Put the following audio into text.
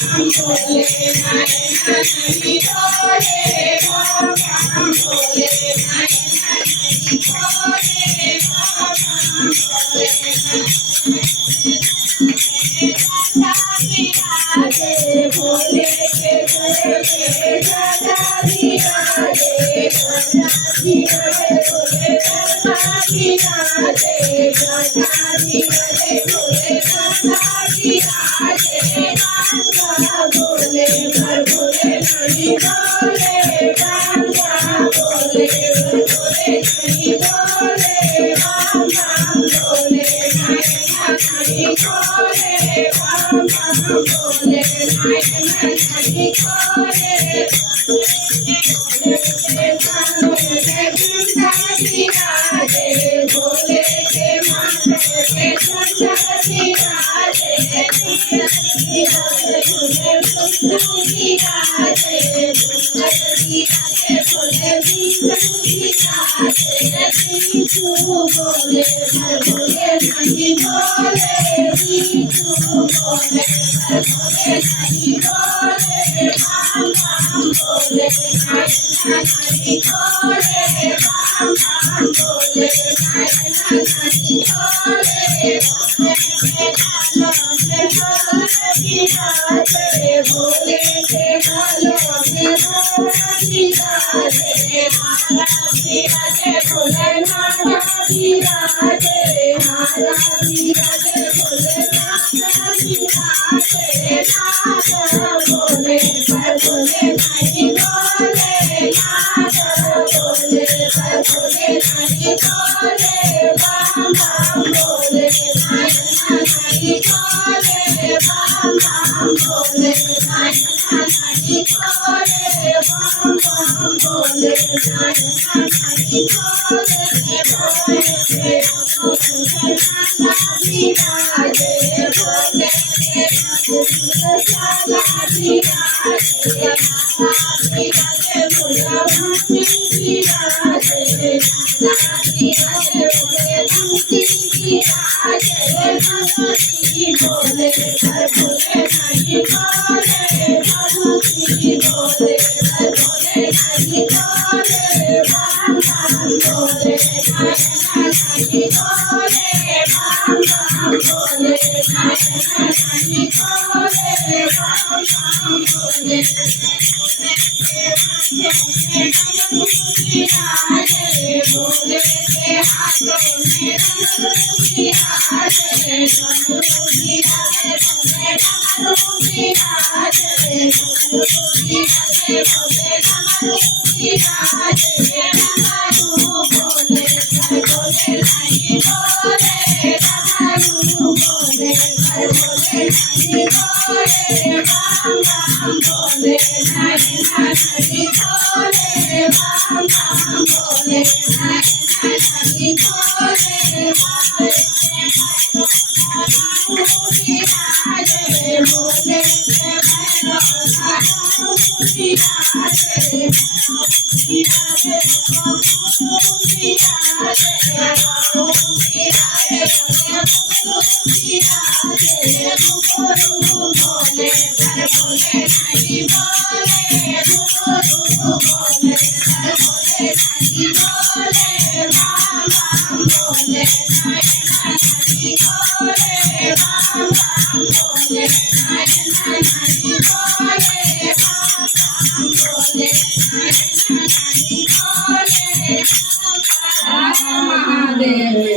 भोले नयन नहीं खोले बम बम भोले नयन नहीं खोले बम बम भोले भोले के गले गदा विराजे गदा विराजे भोले गदा विराजे गदा विराजे भोले गदा विराजे गंगा भोले भर भोले नहीं भोले गंगा भोले भर भोले नहीं भोले गंगा भोले नयन नहीं खोले गंगा भोले नयन नहीं खोले भोले के माथे पे सुंदर विराजे भोले भोले नहीं भोले भोले नहीं भोले राम राम भोले नहीं भोले राम राम भोले नहीं भोले भोले के गालों में विराजे हारा विराजे भोले नाना विराजे हारा विराजे भोले नाना विराजे नाना भोले पर भोले नहीं भोले नाना भोले पर भोले नहीं भोले बम बम भोले नयन नहीं खोले बम बम भोले नयन नहीं खोले बम बम भोले नयन नहीं खोले भोले के विराजे भोले के विराजे भोला विराजे भोले भोले भर भोले नहीं भोले भगवती भोले भर भोले नहीं भोले बम बम भोले नयन नहीं भोले बम बम भोले नयन नहीं भोले बम बम भोले भोले के हाथों में विराजे विराजे भोले डमरू विराजे विराजे भोले डमरू विराजे डमरू भोले भर भोले नहीं भोले डमरू भोले भर भोले नहीं भोले बम बम भोले नयन नहीं भोले बम बम भोले नयन नहीं भोले विराजे भोले के विराजे भोले भर भोले नहीं भोले भोले भर भोले नहीं भोले बम बम भोले नयन नहीं भोले बम बम भोले नयन नहीं भोले बम बम भोले नयन नहीं भोले।